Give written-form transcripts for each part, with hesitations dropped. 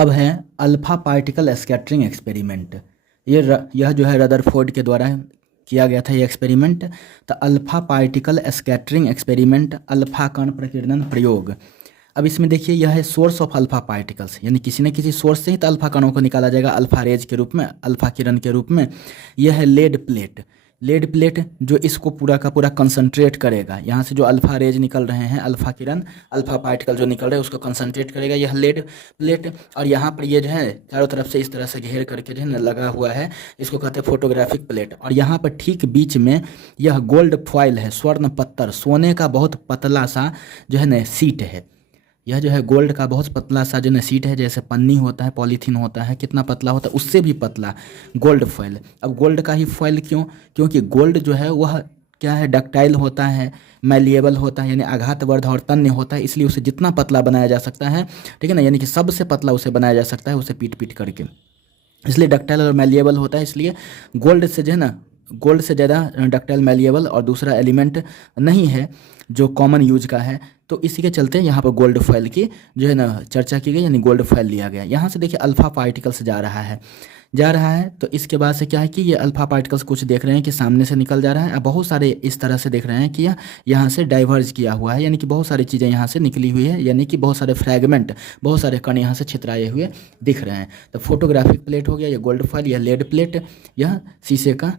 अब है alpha particle scattering experiment. यह जो है रदरफोर्ड के द्वारा किया गया था ये एक्सपेरिमेंट। तो alpha particle scattering experiment, alpha कण प्रकीर्णन प्रयोग। अब इसमें देखिए यह है सोर्स ऑफ अल्फा पार्टिकल्स, यानी किसी न किसी सोर्स से ही तो अल्फा कणों को निकाला जाएगा अल्फा रेज के रूप में, अल्फा किरण के रूप में। यह है लेड प्लेट। लेड प्लेट जो इसको पूरा का पूरा कंसंट्रेट करेगा, यहाँ से जो अल्फा रेज निकल रहे हैं, अल्फा किरण, अल्फा पार्टिकल जो निकल रहे हैं उसको कंसंट्रेट करेगा यह लेड प्लेट। और यहाँ पर ये जो है चारों तरफ से इस तरह से घेर करके जो है ना लगा हुआ है, इसको कहते हैं फोटोग्राफिक प्लेट। और यहाँ पर ठीक बीच में यह गोल्ड फॉइल है, स्वर्ण पत्थर, सोने का बहुत पतला सा जो है ना सीट है। यह जो है गोल्ड का बहुत पतला सा जो है सीट है, जैसे पन्नी होता है, पॉलीथीन होता है, कितना पतला होता है, उससे भी पतला गोल्ड फॉइल। अब गोल्ड का ही फॉइल क्यों? क्योंकि गोल्ड जो है वह क्या है, डक्टाइल होता है, मैलिएबल होता है, यानी आघातवर्ध और तन्य होता है, इसलिए उसे जितना पतला बनाया जा सकता है, ठीक है ना, यानी कि सबसे पतला उसे बनाया जा सकता है, उसे पीट पीट करके, इसलिए डक्टाइल और मैलिएबल होता है। इसलिए गोल्ड से जो है ना, गोल्ड से ज़्यादा डक्टाइल मैलिएबल और दूसरा एलिमेंट नहीं है जो कॉमन यूज का है। तो इसी के चलते यहाँ पर गोल्ड फॉइल की जो है ना चर्चा की गई, यानी गोल्ड फॉइल लिया गया। यहाँ से देखिए अल्फा पार्टिकल्स जा रहा है। तो इसके बाद से क्या है कि ये अल्फा पार्टिकल्स कुछ देख रहे हैं कि सामने से निकल जा रहा है, अब बहुत सारे इस तरह से देख रहे हैं कि यह यहाँ से डाइवर्ज किया हुआ है, यानी कि बहुत सारी चीज़ें यहाँ से निकली हुई है, यानी कि बहुत सारे फ्रैगमेंट, बहुत सारे कण यहाँ से छितराए हुए दिख रहे हैं। तो फोटोग्राफिक प्लेट हो गया, यह गोल्ड फॉइल, यह लेड प्लेट, यह शीशे का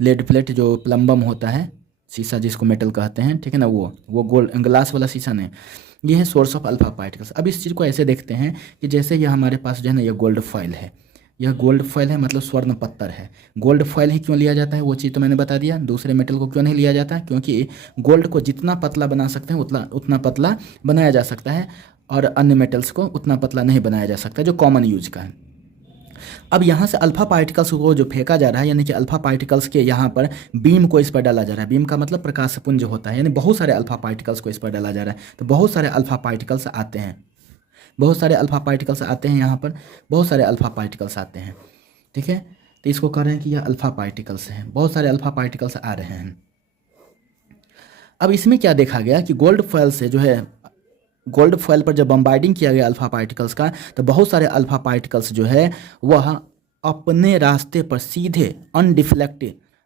लेड प्लेट जो प्लम्बम होता है, शीशा जिसको मेटल कहते हैं, ठीक है ना, वो गोल्ड ग्लास वाला शीशा नहीं। ये है सोर्स ऑफ अल्फा पार्टिकल्स। अब इस चीज़ को ऐसे देखते हैं कि जैसे ये हमारे पास जो है ना ये गोल्ड फॉइल है, यह गोल्ड फॉइल है, मतलब स्वर्ण पत्थर है। गोल्ड फॉइल ही क्यों लिया जाता है वो चीज़ तो मैंने बता दिया। दूसरे मेटल को क्यों नहीं लिया जाता? क्योंकि गोल्ड को जितना पतला बना सकते हैं उतना पतला बनाया जा सकता है, और अन्य मेटल्स को उतना पतला नहीं बनाया जा सकता जो कॉमन यूज का है। अब यहाँ से अल्फा पार्टिकल्स को जो फेंका जा रहा है, यानी कि अल्फा पार्टिकल्स के यहाँ पर बीम को इस पर डाला जा रहा है। बीम का मतलब प्रकाशपुंज होता है, यानी बहुत सारे अल्फा पार्टिकल्स को इस पर डाला जा रहा है। तो बहुत सारे अल्फा पार्टिकल्स आते हैं, बहुत सारे अल्फा पार्टिकल्स आते हैं, यहाँ पर बहुत सारे अल्फा पार्टिकल्स आते हैं, ठीक है। तो इसको कह रहे हैं कि यह अल्फा पार्टिकल्स हैं, बहुत सारे अल्फा पार्टिकल्स आ रहे हैं। अब इसमें क्या देखा गया कि गोल्ड फॉइल से जो है, गोल्ड फॉइल पर जब बम्बार्डिंग किया गया अल्फा पार्टिकल्स का, तो बहुत सारे अल्फा पार्टिकल्स जो है वह अपने रास्ते पर सीधे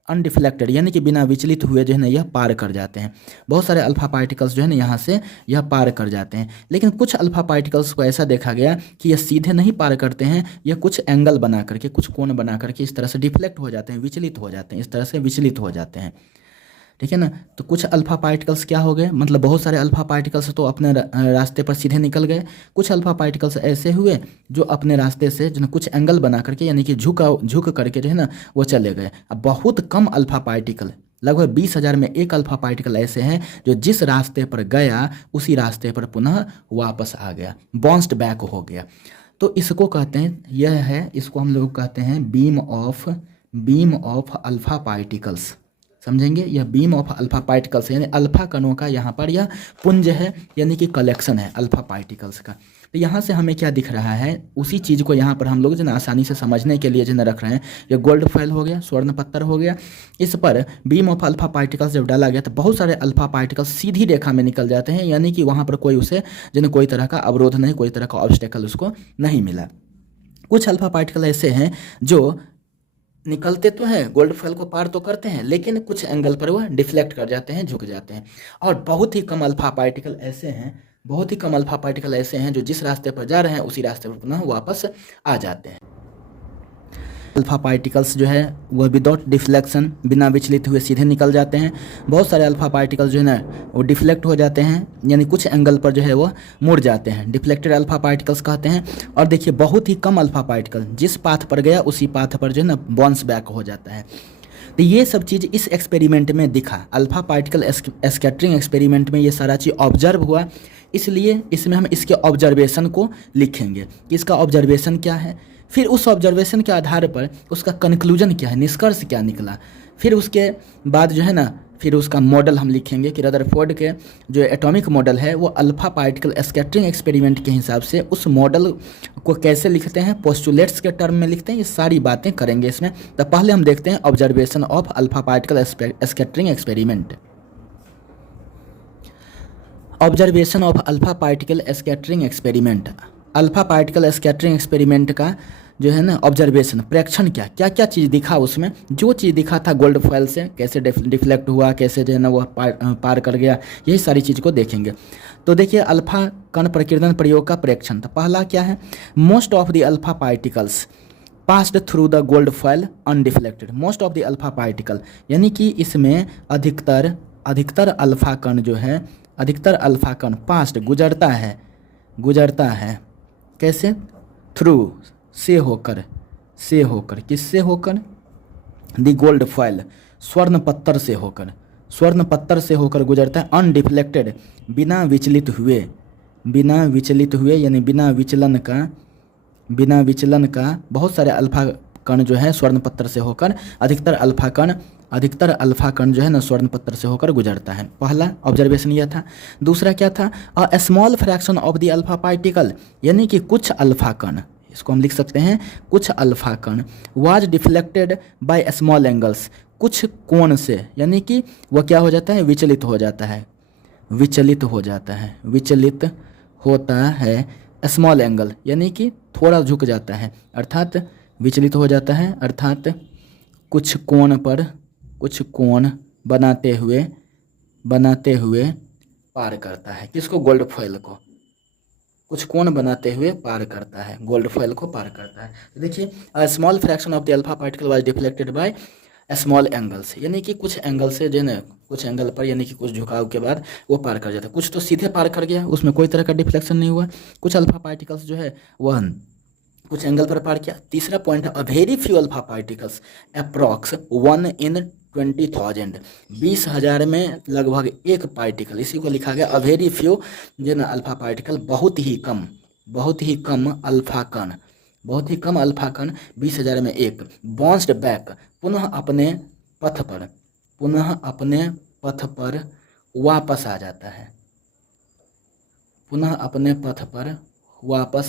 अनडिफ्लेक्टेड यानी कि बिना विचलित हुए जो है ना यह पार कर जाते हैं। बहुत सारे अल्फा पार्टिकल्स जो है ना यहाँ से यह पार कर जाते हैं। लेकिन कुछ अल्फा पार्टिकल्स को ऐसा देखा गया कि यह सीधे नहीं पार करते हैं, यह कुछ एंगल बना करके, कुछ कोण बना करके इस तरह से डिफ्लेक्ट हो जाते हैं, विचलित हो जाते हैं, इस तरह से विचलित हो जाते हैं, ठीक है ना। तो कुछ अल्फा पार्टिकल्स क्या हो गए, मतलब बहुत सारे अल्फा पार्टिकल्स तो अपने रास्ते पर सीधे निकल गए। कुछ अल्फा पार्टिकल्स ऐसे हुए जो अपने रास्ते से जो है कुछ एंगल बना करके, यानी कि झुक करके जो है ना वो चले गए। अब बहुत कम अल्फा पार्टिकल, लगभग 20,000 में एक अल्फा पार्टिकल ऐसे हैं जो जिस रास्ते पर गया उसी रास्ते पर पुनः वापस आ गया, बाउंस्ड बैक हो गया। तो इसको कहते हैं, यह है, इसको हम लोग कहते हैं बीम ऑफ अल्फा पार्टिकल्स। समझेंगे, यह बीम ऑफ अल्फा पार्टिकल्स यानी अल्फा कणों का यहाँ पर यह पुंज है, यानी कि कलेक्शन है अल्फा पार्टिकल्स का। तो यहाँ से हमें क्या दिख रहा है, उसी चीज़ को यहाँ पर हम लोग जो ना आसानी से समझने के लिए जो ना रख रहे हैं। ये गोल्ड फॉइल हो गया, स्वर्ण पत्थर हो गया, इस पर बीम ऑफ अल्फा पार्टिकल्स जब डाला गया तो बहुत सारे अल्फा पार्टिकल्स सीधी रेखा में निकल जाते हैं, यानी कि वहाँ पर कोई उसे जो ना कोई तरह का अवरोध नहीं, कोई तरह का ऑब्स्टेकल उसको नहीं मिला। कुछ अल्फा पार्टिकल ऐसे हैं जो निकलते तो हैं, गोल्ड फॉइल को पार तो करते हैं, लेकिन कुछ एंगल पर वह डिफ्लेक्ट कर जाते हैं, झुक जाते हैं। और बहुत ही कम अल्फा पार्टिकल ऐसे हैं, बहुत ही कम अल्फा पार्टिकल ऐसे हैं जो जिस रास्ते पर जा रहे हैं उसी रास्ते पर पुनः वापस आ जाते हैं। अल्फा पार्टिकल्स जो है वह विदाउट डिफ्लेक्शन, बिना विचलित हुए सीधे निकल जाते हैं। बहुत सारे अल्फा पार्टिकल्स जो है ना वो डिफ्लेक्ट हो जाते हैं, यानी कुछ एंगल पर जो है वो मुड़ जाते हैं, डिफ्लेक्टेड अल्फा पार्टिकल्स कहते हैं। और देखिए बहुत ही कम अल्फा पार्टिकल जिस पाथ पर गया उसी पाथ पर जो है ना बाउंस बैक हो जाता है। तो ये सब चीज़ इस एक्सपेरिमेंट में दिखा, अल्फा पार्टिकल स्कैटरिंग एक्सपेरिमेंट में ये सारा चीज़ ऑब्जर्व हुआ, इसलिए इसमें हम इसके ऑब्जर्वेशन को लिखेंगे कि इसका ऑब्जर्वेशन क्या है, फिर उस ऑब्जर्वेशन के आधार पर उसका कंक्लूजन क्या है, निष्कर्ष क्या निकला, फिर उसके बाद जो है ना फिर उसका मॉडल हम लिखेंगे कि रदरफोर्ड के जो एटॉमिक मॉडल है वो अल्फा पार्टिकल स्कैटरिंग एक्सपेरिमेंट के हिसाब से उस मॉडल को कैसे लिखते हैं, पोस्टुलेट्स के टर्म में लिखते हैं, ये सारी बातें करेंगे इसमें। तो पहले हम देखते हैं observation of alpha particle scattering experiment. Observation of alpha particle scattering experiment. Alpha particle scattering experiment का जो है ना ऑब्जर्वेशन, प्रेक्षण क्या क्या क्या चीज़ दिखा उसमें, जो चीज़ दिखा था गोल्ड फॉयल से कैसे डिफ्लेक्ट हुआ, कैसे जो है ना वह पार कर गया, यही सारी चीज़ को देखेंगे। तो देखिए अल्फा कण प्रकीर्णन प्रयोग का प्रेक्षण था। पहला क्या है, most of the alpha particles passed through the gold foil undeflected. Most of the alpha particle यानी कि इसमें अधिकतर अल्फा कण जो है, अधिकतर अल्फा कण पास्ट गुजरता है कैसे, थ्रू से होकर किससे होकर, द गोल्ड फॉयल स्वर्ण पत्थर से होकर गुजरता है, अनडिफ्लेक्टेड बिना विचलित हुए यानी बिना विचलन का बहुत सारे अल्फा कण जो है स्वर्ण पत्थर से होकर, अधिकतर अल्फा कण जो है ना स्वर्ण पत्थर से होकर गुजरता है। पहला ऑब्जर्वेशन यह था। दूसरा क्या था, a small fraction of the alpha particle यानी कि कुछ अल्फा कण, इसको हम लिख सकते हैं कुछ अल्फा कण, was deflected by small angles, कुछ कोण से, यानी कि वह क्या हो जाता है, विचलित होता है स्मॉल एंगल यानी कि थोड़ा झुक जाता है, अर्थात विचलित हो जाता है, अर्थात कुछ कोण बनाते हुए पार करता है, किसको, गोल्ड फॉयल को, कुछ कोण बनाते हुए पार करता है, गोल्ड फॉयल को पार करता है। तो देखिए a small fraction of the alpha particle was deflected by small angles, यानी कि कुछ एंगल से जो है कुछ एंगल पर यानी कि कुछ झुकाव के बाद वो पार कर जाता है। कुछ तो सीधे पार कर गया, उसमें कोई तरह का डिफ्लेक्शन नहीं हुआ, कुछ अल्फा पार्टिकल्स जो है वह कुछ एंगल पर पार किया। तीसरा पॉइंट है, a very few alpha particles approx 1 in 20,000, 20,000 में लगभग एक पार्टिकल, इसी को लिखा गया अ वेरी फ्यू जो ना अल्फा पार्टिकल, बहुत ही कम अल्फा कण 20,000 में एक, बाउंस्ड बैक पुनः अपने पथ पर वापस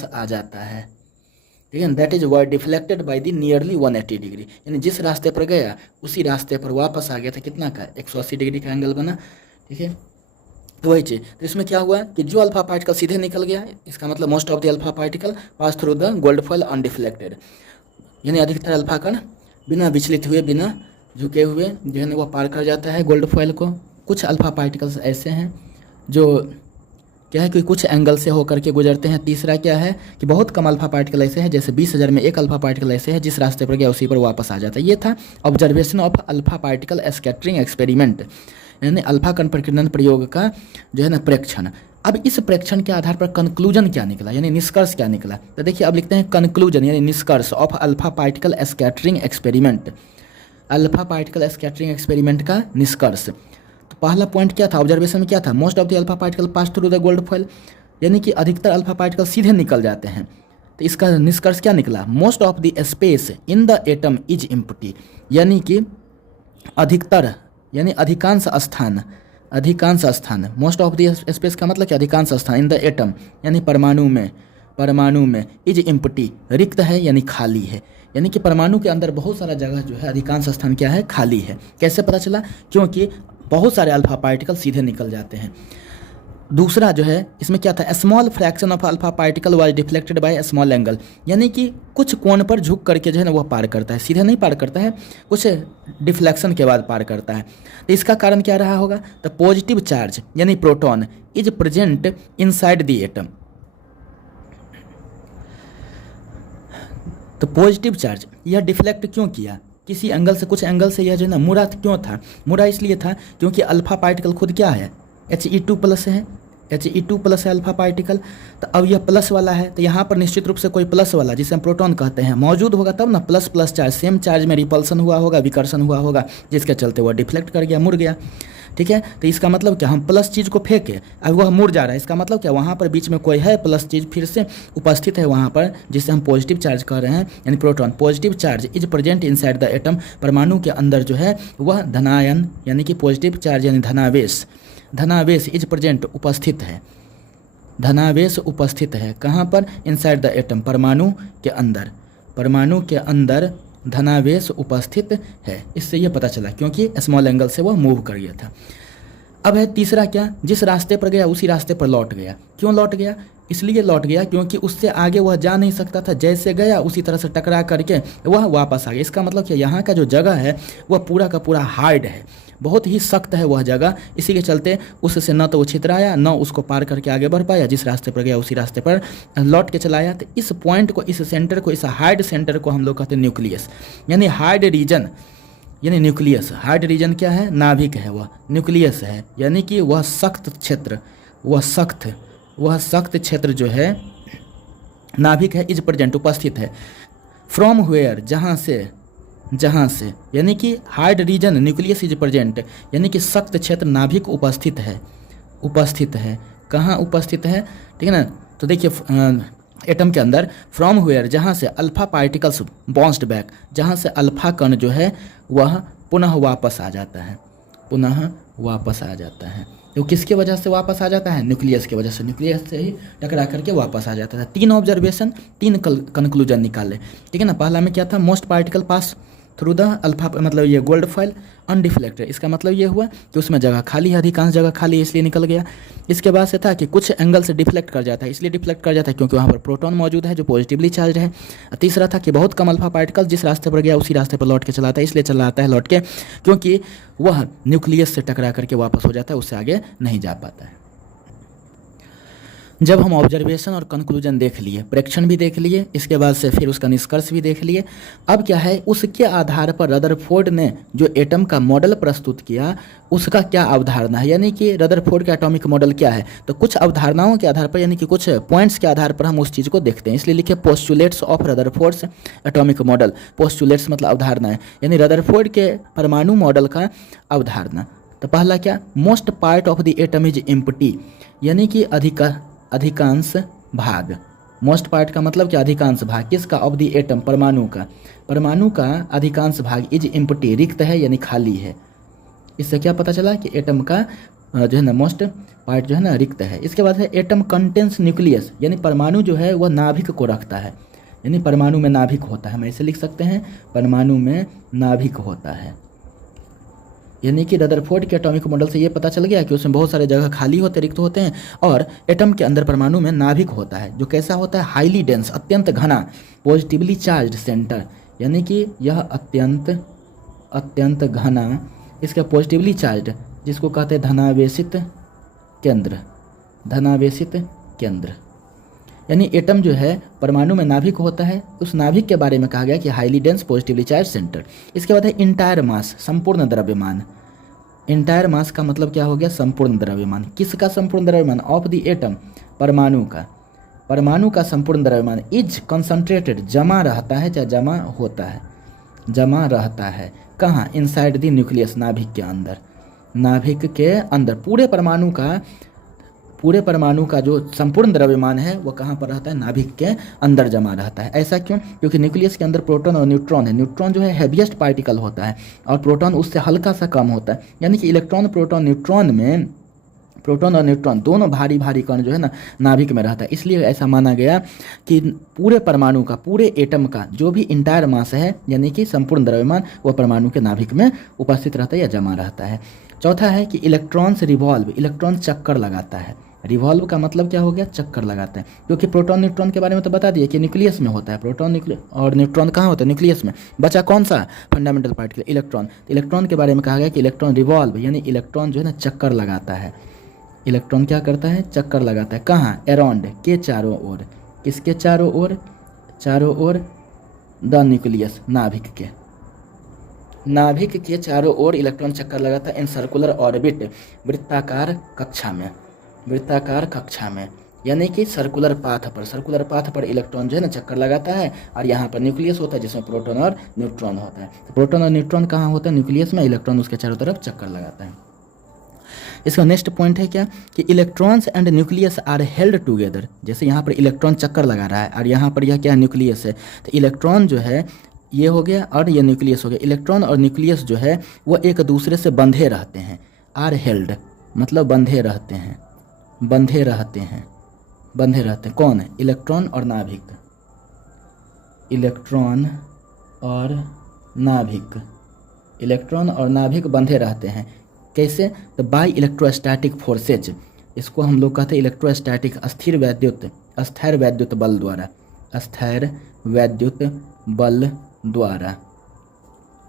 आ जाता है, ठीक है। That is why deflected by the nearly 180 degree, यानी जिस रास्ते पर गया उसी रास्ते पर वापस आ गया था, कितना का, 180 डिग्री का एंगल बना, ठीक है। तो वही चीज़, तो इसमें क्या हुआ कि जो अल्फा पार्टिकल सीधे निकल गया, इसका मतलब most of the alpha particle pass through the gold foil undeflected, यानी अधिकतर अल्फा कण बिना विचलित हुए, बिना झुके हुए जो है ना वो पार कर जाता है गोल्ड फॉयल को। कुछ अल्फा पार्टिकल्स ऐसे हैं जो क्या है कि कुछ एंगल से होकर के गुजरते हैं। तीसरा क्या है कि बहुत कम अल्फा पार्टिकल ऐसे हैं, जैसे 20,000 में एक अल्फा पार्टिकल ऐसे है जिस रास्ते पर गया उसी पर वापस आ जाता है। ये था observation of alpha particle scattering experiment, यानी अल्फा कण प्रकीर्णन प्रयोग का जो है ना प्रेक्षण। अब इस प्रेक्षण के आधार पर कंक्लूजन क्या निकला, यानी निष्कर्ष क्या निकला, तो देखिए अब लिखते हैं कंक्लूजन यानी निष्कर्ष of alpha particle scattering experiment, alpha particle scattering experiment का निष्कर्ष। तो पहला पॉइंट क्या था, ऑब्जर्वेशन में क्या था, most of the alpha particle pass through the gold foil, यानी कि अधिकतर अल्फा पार्टिकल सीधे निकल जाते हैं। तो इसका निष्कर्ष क्या निकला, most of the space in the atom is empty, यानी कि अधिकतर यानी अधिकांश स्थान, मोस्ट ऑफ द स्पेस का मतलब क्या, अधिकांश स्थान, इन द एटम यानी परमाणु में इज एम्प्टी रिक्त है यानी खाली है, यानी कि परमाणु के अंदर बहुत सारा जगह जो है अधिकांश स्थान क्या है, खाली है। कैसे पता चला, क्योंकि बहुत सारे अल्फा पार्टिकल सीधे निकल जाते हैं। दूसरा जो है इसमें क्या था, small fraction of alpha particle was deflected by small angle, यानी कि कुछ कोण पर झुक करके जो है ना वह पार करता है, सीधे नहीं पार करता है, कुछ डिफ्लेक्शन के बाद पार करता है। तो इसका कारण क्या रहा होगा, तो पॉजिटिव चार्ज यानी proton is present inside the atom. तो पॉजिटिव चार्ज यह डिफ्लेक्ट क्यों किया, किसी एंगल से, कुछ एंगल से यह जो है ना मुड़ा क्यों था, मुड़ा इसलिए था क्योंकि अल्फा पार्टिकल खुद क्या है, He2+ है, He2+ है अल्फा पार्टिकल। तो अब यह प्लस वाला है, तो यहाँ पर निश्चित रूप से कोई प्लस वाला जिसे हम प्रोटॉन कहते हैं मौजूद होगा, तब ना plus plus charge, same charge में रिपल्सन हुआ होगा, विकर्षण हुआ होगा, जिसके चलते वह डिफ्लेक्ट कर गया, मुड़ गया, ठीक है। तो इसका मतलब क्या, हम प्लस चीज़ को फेंके, अब वह मुड़ जा रहा है, इसका मतलब क्या, वहाँ पर बीच में कोई है प्लस चीज़ फिर से उपस्थित है वहाँ पर, जिसे हम पॉजिटिव चार्ज कह रहे हैं, यानी proton. Positive charge is present inside the atom, परमाणु के अंदर जो है वह धनायन यानी कि पॉजिटिव चार्ज यानी धनावेश इज प्रेजेंट उपस्थित है, धनावेश उपस्थित है, कहाँ पर, इनसाइड द एटम, परमाणु के अंदर धनावेश उपस्थित है। इससे यह पता चला क्योंकि स्मॉल एंगल से वह मूव कर गया था। अब है तीसरा क्या, जिस रास्ते पर गया उसी रास्ते पर लौट गया। क्यों लौट गया? इसलिए लौट गया क्योंकि उससे आगे वह जा नहीं सकता था, जैसे गया उसी तरह से टकरा करके वह वापस आ गया। इसका मतलब क्या, यहाँ का जो जगह है वह पूरा का पूरा हार्ड है, बहुत ही सख्त है वह जगह। इसी के चलते उससे न तो वो छितराया, न उसको पार करके आगे बढ़ पाया, जिस रास्ते पर गया उसी रास्ते पर लौट के चला आया। तो इस पॉइंट को, इस सेंटर को, इस हार्ड सेंटर को हम लोग कहते हैं न्यूक्लियस, यानी हार्ड रीजन, यानी न्यूक्लियस। हार्ड रीजन क्या है? नाभिक है, वह न्यूक्लियस है, यानी कि वह सख्त क्षेत्र, वह सख्त क्षेत्र जो है नाभिक है, इज प्रेजेंट, उपस्थित है। फ्रॉम वेयर, जहाँ से, यानी कि hard region nucleus is present, यानी कि सख्त क्षेत्र नाभिक उपस्थित है। कहाँ उपस्थित है? ठीक है ना। तो देखिए एटम के अंदर फ्रॉम वेयर, जहाँ से अल्फा पार्टिकल्स बाउंस्ड बैक, जहाँ से अल्फा कण जो है वह पुनः वापस आ जाता है। तो किसके वजह से वापस आ जाता है? न्यूक्लियस की वजह से, न्यूक्लियस से ही टकरा करके वापस आ जाता है। 3 ऑब्जर्वेशन, 3 कंक्लूजन निकाले, ठीक है ना। पहला में क्या था? Most particle pass through the alpha, मतलब ये गोल्ड फॉइल अनडिफ्लेक्टेड। इसका मतलब ये हुआ कि उसमें जगह खाली है, अधिकांश जगह खाली है, इसलिए निकल गया। इसके बाद से था कि कुछ एंगल से डिफ्लेक्ट कर जाता है, इसलिए डिफ्लेक्ट कर जाता है क्योंकि वहाँ पर प्रोटॉन मौजूद है जो पॉजिटिवली चार्ज है। तीसरा था कि बहुत कम अल्फा पार्टिकल जिस रास्ते पर गया उसी रास्ते पर लौट के चला आता है, इसलिए चला आता है लौट के, क्योंकि वह न्यूक्लियस से टकरा करके वापस हो जाता है, उससे आगे नहीं जा पाता है। जब हम ऑब्जर्वेशन और कंक्लूजन देख लिए, प्रेक्षण भी देख लिए, इसके बाद से फिर उसका निष्कर्ष भी देख लिए, अब क्या है, उसके आधार पर रदरफोर्ड ने जो एटम का मॉडल प्रस्तुत किया उसका क्या अवधारणा है, यानी कि रदरफोर्ड का एटॉमिक मॉडल क्या है। तो कुछ अवधारणाओं के आधार पर, यानी कि कुछ पॉइंट्स के आधार पर हम उस चीज़ को देखते हैं, इसलिए लिखे postulates of Rutherford's atomic model. Postulates मतलब अवधारणाएं, यानी रदरफोर्ड के परमाणु मॉडल का अवधारणा। तो पहला क्या, most part of the atom is empty, यानी कि अधिकांश भाग। मोस्ट पार्ट का मतलब क्या, अधिकांश भाग। किसका? ऑफ द एटम, परमाणु का अधिकांश भाग इज एम्प्टी, रिक्त है यानी खाली है। इससे क्या पता चला कि एटम का जो है ना मोस्ट पार्ट जो है ना रिक्त है। इसके बाद है एटम कंटेंस न्यूक्लियस, यानी परमाणु जो है वह नाभिक को रखता है, यानी परमाणु में नाभिक होता है। हम ऐसे लिख सकते हैं, परमाणु में नाभिक होता है। यानी कि रदरफोर्ड के एटॉमिक मॉडल से ये पता चल गया कि उसमें बहुत सारे जगह खाली होते, रिक्त होते हैं, और एटम के अंदर परमाणु में नाभिक होता है, जो कैसा होता है? हाईली डेंस, अत्यंत घना, पॉजिटिवली चार्ज सेंटर, यानी कि यह अत्यंत घना, इसका पॉजिटिवली चार्ज, जिसको कहते हैं धनावेशित केंद्र। यानी एटम जो है परमाणु में नाभिक होता है, उस नाभिक के बारे में कहा गया कि highly dense positively charge centre. इसके बाद है इंटायर मास, संपूर्ण द्रव्यमान। इंटायर मास का मतलब क्या हो गया? संपूर्ण द्रव्यमान। किसका संपूर्ण द्रव्यमान? ऑफ द एटम, परमाणु का संपूर्ण द्रव्यमान इज कंसंट्रेटेड, जमा रहता है, चाहे जमा रहता है। कहाँ? इनसाइड द न्यूक्लियस, नाभिक के अंदर। पूरे परमाणु का जो संपूर्ण द्रव्यमान है वो कहाँ पर रहता है? नाभिक के अंदर जमा रहता है। ऐसा क्यों? क्योंकि न्यूक्लियस के अंदर प्रोटॉन और न्यूट्रॉन है। न्यूट्रॉन जो है हैवीएस्ट पार्टिकल होता है और प्रोटॉन उससे हल्का सा कम होता है, यानी कि इलेक्ट्रॉन प्रोटॉन और न्यूट्रॉन दोनों भारी कण जो है ना नाभिक में रहता है। इसलिए ऐसा माना गया कि पूरे परमाणु का, पूरे एटम का जो भी इंटायर मास है, यानी कि संपूर्ण द्रव्यमान, वो परमाणु के नाभिक में उपस्थित रहता है या जमा रहता है। चौथा है कि इलेक्ट्रॉन्स रिवॉल्व, इलेक्ट्रॉन चक्कर लगाता है। रिवॉल्व का मतलब क्या हो गया? चक्कर लगाता है। क्योंकि प्रोटॉन न्यूट्रॉन के बारे में तो बता दिए कि न्यूक्लियस में होता है, प्रोटॉन और न्यूट्रॉन कहाँ होता है? न्यूक्लियस में। बचा कौन सा? Fundamental particle, electron. इलेक्ट्रॉन के बारे में कहा गया कि इलेक्ट्रॉन रिवॉल्व, यानी इलेक्ट्रॉन जो है ना चक्कर लगाता है। इलेक्ट्रॉन क्या करता है? चक्कर लगाता है। कहाँ? अराउंड, के चारों ओर। किसके चारों ओर? चारों ओर द न्यूक्लियस, नाभिक के चारों ओर इलेक्ट्रॉन चक्कर लगाता है इन सर्कुलर ऑर्बिट, वृत्ताकार कक्षा में, यानी कि सर्कुलर पाथ पर इलेक्ट्रॉन जो है ना चक्कर लगाता है, और यहाँ पर न्यूक्लियस होता है जिसमें प्रोटॉन और न्यूट्रॉन होता है। तो प्रोटॉन और न्यूट्रॉन कहाँ होता है? न्यूक्लियस में। इलेक्ट्रॉन उसके चारों तरफ चक्कर लगाता है। इसका नेक्स्ट पॉइंट है क्या कि electrons and nucleus are held together. जैसे यहाँ पर इलेक्ट्रॉन चक्कर लगा रहा है और यहाँ पर यह क्या है? न्यूक्लियस है। तो इलेक्ट्रॉन जो है ये हो गया और ये न्यूक्लियस हो गया। इलेक्ट्रॉन और न्यूक्लियस जो है वो एक दूसरे से बंधे रहते हैं। आर हेल्ड मतलब बंधे रहते हैं। कौन है? इलेक्ट्रॉन और नाभिक। इलेक्ट्रॉन और नाभिक बंधे रहते हैं। कैसे? तो बाय इलेक्ट्रोस्टैटिक फोर्सेज, इसको हम लोग कहते हैं इलेक्ट्रोस्टैटिक, अस्थिर वैद्युत बल द्वारा, अस्थिर वैद्युत बल द्वारा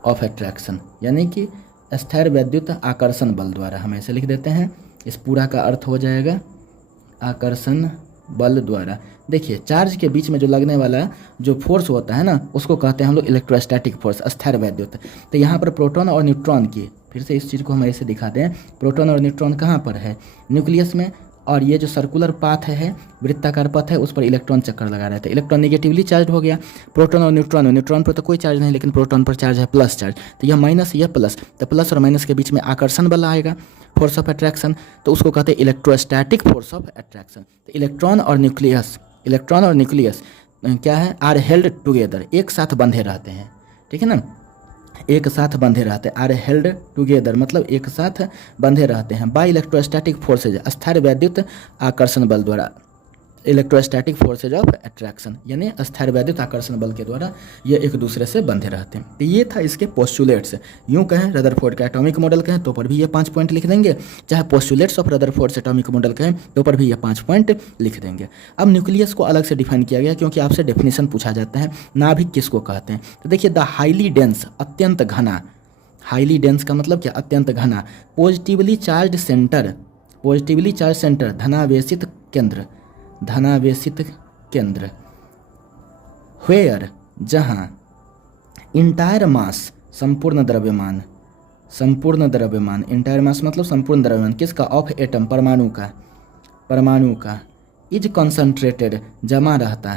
ऑफ अट्रैक्शन, यानी कि अस्थिर वैद्युत आकर्षण बल द्वारा, हम ऐसे लिख देते हैं। इस पूरा का अर्थ हो जाएगा आकर्षण बल द्वारा। देखिए चार्ज के बीच में जो लगने वाला जो फोर्स होता है ना, उसको कहते हैं हम लोग इलेक्ट्रोस्टैटिक फोर्स, अस्थिर वैद्युत। तो यहाँ पर प्रोटॉन और न्यूट्रॉन की, फिर से इस चीज़ को हम ऐसे दिखाते हैं, प्रोटॉन और न्यूट्रॉन कहाँ पर है? न्यूक्लियस में। और ये जो सर्कुलर पाथ है, वृत्ताकार पथ है, उस पर इलेक्ट्रॉन चक्कर लगा रहे थे। इलेक्ट्रॉन नेगेटिवली चार्ज हो गया। प्रोटॉन और न्यूट्रॉन पर तो कोई चार्ज नहीं, लेकिन प्रोटॉन पर चार्ज है प्लस चार्ज, तो यह माइनस यह प्लस, तो प्लस और माइनस के बीच में आकर्षण बल आएगा, फोर्स ऑफ अट्रैक्शन, तो उसको कहते हैं इलेक्ट्रोस्टैटिक फोर्स ऑफ अट्रैक्शन। तो इलेक्ट्रॉन और न्यूक्लियस क्या है? आर हेल्ड टुगेदर, एक साथ बंधे रहते हैं, ठीक है ना, एक साथ बंधे रहते हैं। आर हेल्ड टुगेदर मतलब एक साथ बंधे रहते हैं बाय इलेक्ट्रोस्टैटिक फोर्सेज, अस्थिर वैद्युत आकर्षण बल द्वारा, इलेक्ट्रोस्टैटिक फोर्सेज ऑफ अट्रैक्शन, यानी अस्थिर वैद्युत आकर्षण बल के द्वारा ये एक दूसरे से बंधे रहते हैं। तो ये था इसके पोस्टुलेट्स। यूँ कहें रदरफोर्ड का एटॉमिक मॉडल कहें तो पर भी ये 5 पॉइंट लिख देंगे, चाहे postulates of Rutherford atomic model कहें तो पर भी ये 5 पॉइंट लिख देंगे। अब न्यूक्लियस को अलग से डिफाइन किया गया, क्योंकि आपसे डेफिनेशन पूछा जाता है, नाभिक किसको कहते हैं? तो देखिए द हाईली डेंस, अत्यंत घना, हाईली डेंस का मतलब क्या? अत्यंत घना, पॉजिटिवली चार्ज सेंटर, धनावेशित केंद्र, व्हेयर जहाँ, इंटायर मास संपूर्ण द्रव्यमान, इंटायर मास मतलब संपूर्ण द्रव्यमान किसका? ऑफ एटम, परमाणु का, इज कंसंट्रेटेड जमा रहता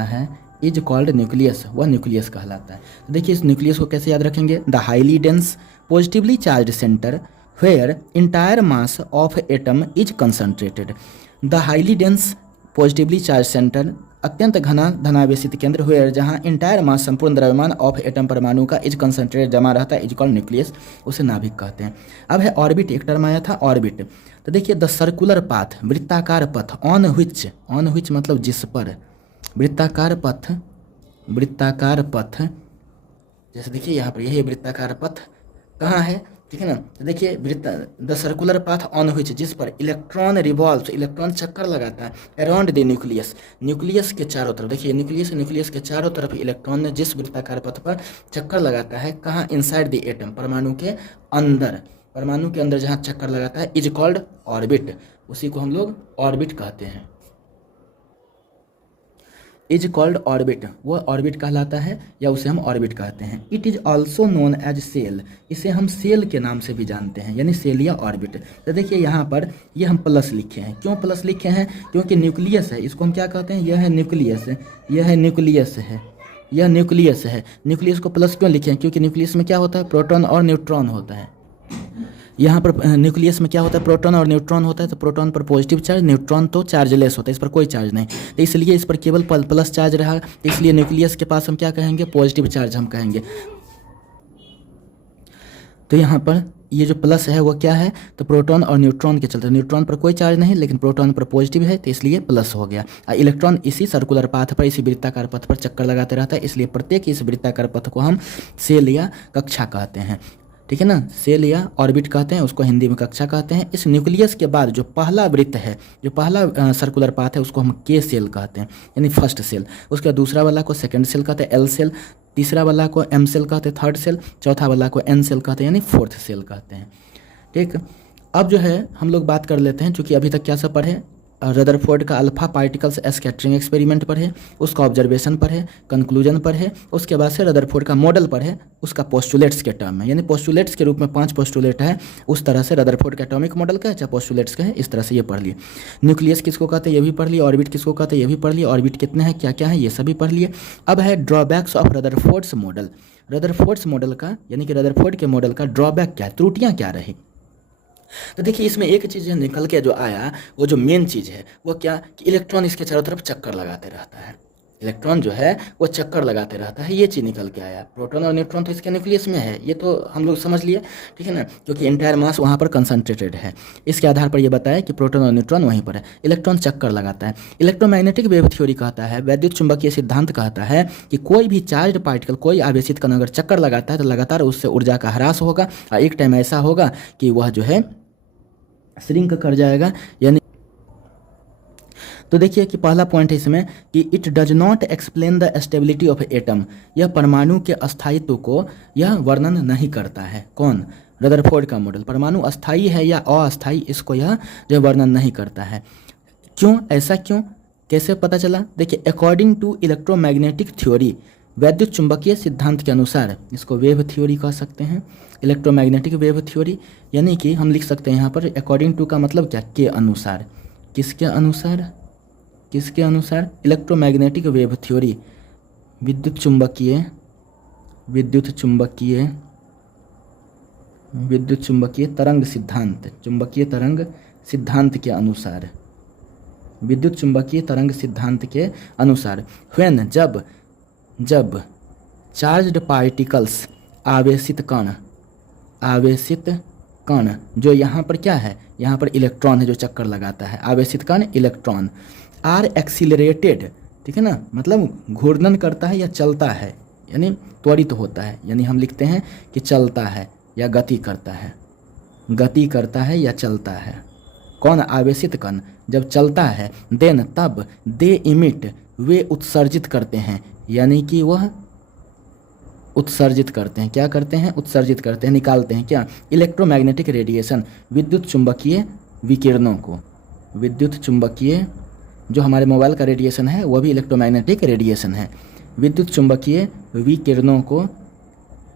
है, इज कॉल्ड न्यूक्लियस, वह न्यूक्लियस कहलाता है। तो देखिए इस न्यूक्लियस को कैसे याद रखेंगे? The highly dense positively charge centre where entire mass of atom is concentrated, the highly dense positively charged center, अत्यंत घना धनावेशित केंद्र, where जहाँ entire mass संपूर्ण द्रव्यमान ऑफ एटम परमाणु का इज कंसंट्रेटेड जमा रहता है, इज कॉल्ड न्यूक्लियस, उसे नाभिक कहते हैं। अब है ऑर्बिट, एक टर्म आया था ऑर्बिट। तो देखिए द सर्कुलर पाथ, वृत्ताकार पथ, ऑन विच मतलब जिस पर, वृत्ताकार पथ, जैसे देखिए यहाँ पर यही वृत्ताकार पथ कहाँ है, ठीक है ना। तो देखिए the circular path on which, जिस पर इलेक्ट्रॉन रिवॉल्व्स, इलेक्ट्रॉन चक्कर लगाता है, अराउंड द न्यूक्लियस के चारों तरफ। देखिए न्यूक्लियस के चारों तरफ इलेक्ट्रॉन ने जिस वृत्ताकार पथ पर चक्कर लगाता है, कहाँ? इनसाइड द एटम, परमाणु के अंदर जहाँ चक्कर लगाता है, इज कॉल्ड ऑर्बिट, उसी को हम लोग ऑर्बिट कहते हैं, इज कॉल्ड ऑर्बिट, वह ऑर्बिट कहलाता है या उसे हम ऑर्बिट कहते हैं। It is also known as cell, इसे हम सेल के नाम से भी जानते हैं, यानी सेल या ऑर्बिट। तो देखिए यहाँ पर ये हम प्लस लिखे हैं, क्यों प्लस लिखे हैं? क्योंकि न्यूक्लियस है, इसको हम क्या कहते हैं? यह है न्यूक्लियस है। न्यूक्लियस को प्लस क्यों लिखे हैं? क्योंकि न्यूक्लियस में क्या होता है? प्रोटॉन और न्यूट्रॉन होता है। यहाँ पर न्यूक्लियस में क्या होता है? प्रोटॉन और न्यूट्रॉन होता है। तो प्रोटॉन पर पॉजिटिव चार्ज, न्यूट्रॉन तो चार्जलेस होता है, इस पर कोई चार्ज नहीं, तो इसलिए इस पर केवल प्लस चार्ज रहा, इसलिए न्यूक्लियस के पास हम क्या कहेंगे? पॉजिटिव चार्ज हम कहेंगे। तो यहाँ पर ये जो प्लस है वो क्या है? तो प्रोटॉन और न्यूट्रॉन के चलते, न्यूट्रॉन पर कोई चार्ज नहीं लेकिन प्रोटॉन पर पॉजिटिव है, तो इसलिए प्लस हो गया। इलेक्ट्रॉन इसी सर्कुलर पाथ पर, इसी वृत्ताकार पथ पर चक्कर लगाते रहता है, इसलिए प्रत्येक इस वृत्ताकार पथ को हम सेल या कक्षा कहते हैं, ठीक है ना। सेल या ऑर्बिट कहते हैं, उसको हिंदी में कक्षा कहते हैं। इस न्यूक्लियस के बाद जो पहला वृत्त है, जो पहला सर्कुलर पाथ है, उसको हम के सेल कहते हैं, यानी फर्स्ट सेल। उसके दूसरा वाला को सेकंड सेल कहते हैं, एल सेल। तीसरा वाला को एम सेल कहते हैं, थर्ड सेल। चौथा वाला को एन सेल कहते हैं, यानी फोर्थ सेल कहते हैं, ठीक। अब जो है हम लोग बात कर लेते हैं, चूँकि अभी तक क्या सब पढ़े? रदरफोर्ड का अल्फा पार्टिकल्स स्कैटरिंग एक्सपेरिमेंट पर है, उसका ऑब्जर्वेशन पर है, कंक्लूजन पर है, उसके बाद से रदरफोर्ड का मॉडल पर है, उसका पोस्टुलेट्स के टर्म में, यानी पोस्टुलेट्स के रूप में 5 पोस्टुलेट है, उस तरह से रदरफोर्ड का एटॉमिक मॉडल का है, चाहे पोस्टुलेट्स का है, इस तरह से ये पढ़ लिए। न्यूक्लियस किसको कहते हैं ये भी पढ़ लिए, ऑर्बिट किसको कहते हैं ये भी पढ़ लिए, ऑर्बिट कितने हैं क्या क्या है ये सभी पढ़ लिए। अब है drawbacks of Rutherford's model. Rutherford's model का, यानी कि रदरफोर्ड के मॉडल का ड्रॉबैक क्या है, त्रुटियाँ क्या रही? तो देखिए इसमें एक चीज़ निकल के जो आया, वो जो मेन चीज़ है वो क्या, कि इलेक्ट्रॉन इसके चारों तरफ चक्कर लगाते रहता है, इलेक्ट्रॉन जो है वो चक्कर लगाते रहता है, ये चीज़ निकल के आया। प्रोटॉन और न्यूट्रॉन तो इसके न्यूक्लियस में है, ये तो हम लोग समझ लिए, ठीक है ना, क्योंकि इंटायर मास वहाँ पर कंसंट्रेटेड है। इसके आधार पर ये बताया कि प्रोटॉन और न्यूट्रॉन वहीं पर है। इलेक्ट्रॉन चक्कर लगाता है। इलेक्ट्रोमैग्नेटिक वेव थ्योरी कहता है, वैद्युत चुंबकीय सिद्धांत कहता है कि कोई भी चार्ज पार्टिकल, कोई आवेशित कण अगर चक्कर लगाता है तो लगातार उससे ऊर्जा का ह्रास होगा और एक टाइम ऐसा होगा कि वह जो है श्रिंक कर जाएगा। यानी तो देखिए कि पहला पॉइंट है इसमें कि it does not explain the stability of atom, यह परमाणु के अस्थायित्व को यह वर्णन नहीं करता है। कौन? रदरफोर्ड का मॉडल। परमाणु अस्थायी है या अस्थायी, इसको यह जो वर्णन नहीं करता है। क्यों? ऐसा क्यों? कैसे पता चला? देखिए, अकॉर्डिंग टू इलेक्ट्रोमैग्नेटिक थ्योरी, वैद्युत चुंबकीय सिद्धांत के अनुसार, इसको वेव थ्योरी कह सकते हैं, इलेक्ट्रोमैग्नेटिक वेव थ्योरी, यानी कि हम लिख सकते हैं यहाँ पर अकॉर्डिंग टू का मतलब क्या? के अनुसार। किसके अनुसार? किसके अनुसार? इलेक्ट्रोमैग्नेटिक वेव थ्योरी, विद्युत चुंबकीय तरंग सिद्धांत, चुंबकीय तरंग सिद्धांत के अनुसार, विद्युत चुंबकीय तरंग सिद्धांत के अनुसार, व्हेन जब चार्ज्ड पार्टिकल्स, आवेशित कण जो यहाँ पर क्या है? यहाँ पर इलेक्ट्रॉन है जो चक्कर लगाता है, आवेशित कण इलेक्ट्रॉन, आर एक्सीलरेटेड, ठीक है ना, मतलब घूर्णन करता है या चलता है, यानी त्वरित होता है, यानी हम लिखते हैं कि चलता है या गति करता है या चलता है। कौन? आवेशित कण जब चलता है, देन तब दे इमिट, वे उत्सर्जित करते हैं, यानी कि वह उत्सर्जित करते हैं। क्या करते हैं? उत्सर्जित करते हैं, निकालते हैं क्या? इलेक्ट्रोमैग्नेटिक रेडिएशन, विद्युत चुंबकीय विकिरणों को। विद्युत चुंबकीय जो हमारे मोबाइल का रेडिएशन है वह भी इलेक्ट्रोमैग्नेटिक रेडिएशन है। विद्युत चुंबकीय विकिरणों को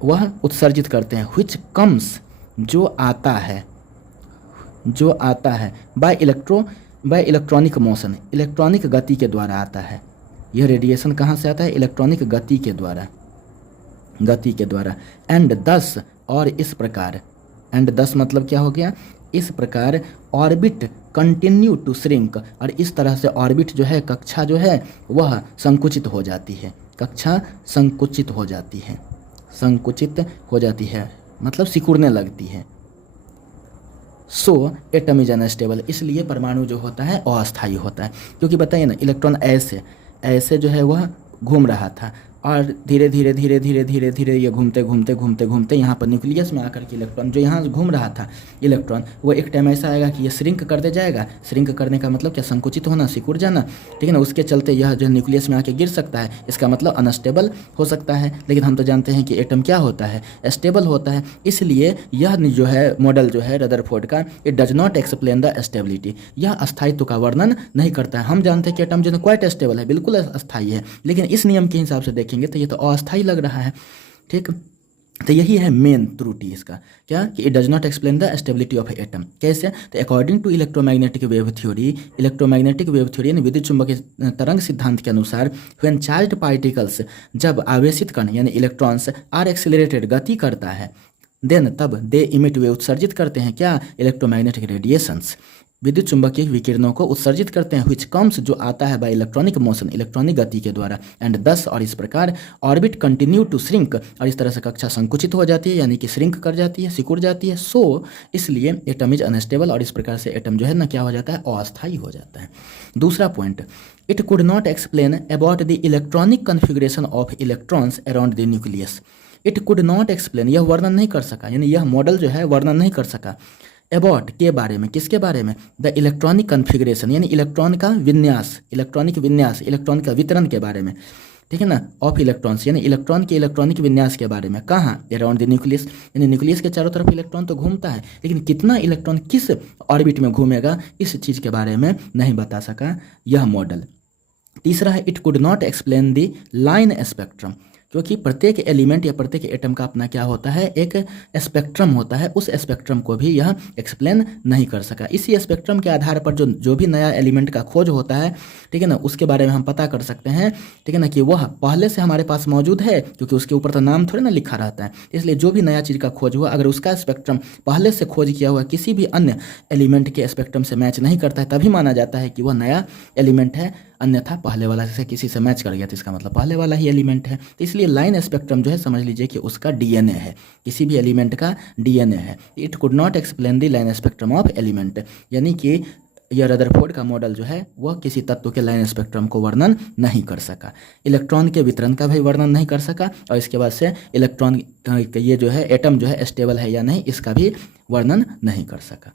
वह उत्सर्जित करते हैं, व्हिच कम्स, जो आता है बाय इलेक्ट्रॉनिक मोशन, इलेक्ट्रॉनिक गति के द्वारा आता है। यह रेडिएशन कहाँ से आता है? इलेक्ट्रॉनिक गति के द्वारा। एंड दस, और इस प्रकार, एंड दस मतलब क्या हो गया? इस प्रकार ऑर्बिट कंटिन्यू टू श्रिंक, और इस तरह से ऑर्बिट जो है, कक्षा जो है वह संकुचित हो जाती है। कक्षा संकुचित हो जाती है मतलब सिकुड़ने लगती है। सो एटम इज अनस्टेबल, इसलिए परमाणु जो होता है अस्थायी होता है। क्योंकि बताइए ना, इलेक्ट्रॉन ऐसे जो है वह घूम रहा था और धीरे धीरे ये घूमते यहाँ पर न्यूक्लियस में आकर के इलेक्ट्रॉन जो यहाँ घूम रहा था इलेक्ट्रॉन, वो एक टाइम ऐसा आएगा कि ये श्रिंक करते जाएगा। श्रिंक करने का मतलब क्या? संकुचित होना, सिकुड़ जाना, ठीक है ना। उसके चलते यह जो न्यूक्लियस में आके गिर सकता है, इसका मतलब अनस्टेबल हो सकता है। लेकिन हम तो जानते हैं कि एटम क्या होता है? स्टेबल होता है। इसलिए यह जो है मॉडल जो है रदरफोर्ड का, it does not explain the stability, यह अस्थायित्व का वर्णन नहीं करता है। हम जानते हैं कि एटम जो है क्वाइट स्टेबल है, बिल्कुल अस्थायी है, लेकिन इस नियम के हिसाब से देखेंगे तो ये तो अस्थायी लग रहा है, ठीक। तो यही है मेन त्रुटि इसका, क्या? कि it does not explain the stability of atom. कैसे? तो according to electromagnetic wave theory, यानी विद्युत चुंबकीय तरंग सिद्धांत के अनुसार, व्हेन चार्ज्ड पार्टिकल्स, जब आवेशित कण यानी इलेक्ट्रॉन्स आर एक्सीलरेटेड, गति करता है, देन तब दे इमिट, वे उत्सर्जित करते हैं क्या? इलेक्ट्रोमैग्नेटिक रेडिएशंस, विद्युत चुंबकीय विकिरणों को उत्सर्जित करते हैं, व्हिच कम्स, जो आता है बाय इलेक्ट्रॉनिक मोशन, इलेक्ट्रॉनिक गति के द्वारा, एंड दस, और इस प्रकार ऑर्बिट कंटिन्यू टू श्रिंक, और इस तरह से कक्षा संकुचित हो जाती है, यानी कि श्रिंक कर जाती है, सिकुड़ जाती है। सो इसलिए एटम इज अनस्टेबल, और इस प्रकार से एटम जो है ना क्या हो जाता है? अस्थायी हो जाता है। दूसरा point, it could not explain about the electronic configuration of electrons around the nucleus. It could not explain, यह वर्णन नहीं कर सका, यानी यह मॉडल जो है वर्णन नहीं कर सका, अबाउट के बारे में, किसके बारे में? द इलेक्ट्रॉनिक कन्फिगरेशन, यानी इलेक्ट्रॉन का विन्यास, इलेक्ट्रॉन का वितरण के बारे में, ठीक है ना, ऑफ इलेक्ट्रॉन्स, यानी इलेक्ट्रॉन के इलेक्ट्रॉनिक विन्यास के बारे में। कहाँ? अराउंड द न्यूक्लियस, यानी न्यूक्लियस के चारों तरफ इलेक्ट्रॉन तो घूमता है, लेकिन कितना इलेक्ट्रॉन किस ऑर्बिट में घूमेगा, इस चीज़ के बारे में नहीं बता सका यह मॉडल। तीसरा है, it could not explain the line spectrum, क्योंकि प्रत्येक एलिमेंट या प्रत्येक एटम का अपना क्या होता है? एक स्पेक्ट्रम होता है, उस स्पेक्ट्रम को भी यह एक्सप्लेन नहीं कर सका। इसी स्पेक्ट्रम के आधार पर जो भी नया एलिमेंट का खोज होता है, ठीक है ना, उसके बारे में हम पता कर सकते हैं, ठीक है ना, कि वह पहले से हमारे पास मौजूद है, क्योंकि उसके ऊपर तो नाम थोड़े ना लिखा रहता है। इसलिए जो भी नया चीज़ का खोज हुआ, अगर उसका स्पेक्ट्रम पहले से खोज किया हुआ किसी भी अन्य एलिमेंट के स्पेक्ट्रम से मैच नहीं करता है, तभी माना जाता है कि वह नया एलिमेंट है, अन्यथा पहले वाला से किसी से मैच कर गया तो इसका मतलब पहले वाला ही एलिमेंट है। तो इसलिए लाइन स्पेक्ट्रम जो है समझ लीजिए कि उसका डीएनए है, किसी भी एलिमेंट का डीएनए है। It could not explain the line spectrum of element, यानी कि यह रदरफोर्ड का मॉडल जो है वह किसी तत्व के लाइन स्पेक्ट्रम को वर्णन नहीं कर सका, इलेक्ट्रॉन के वितरण का भी वर्णन नहीं कर सका, और इसके बाद से इलेक्ट्रॉन ये जो है एटम जो है स्टेबल है या नहीं इसका भी वर्णन नहीं कर सका।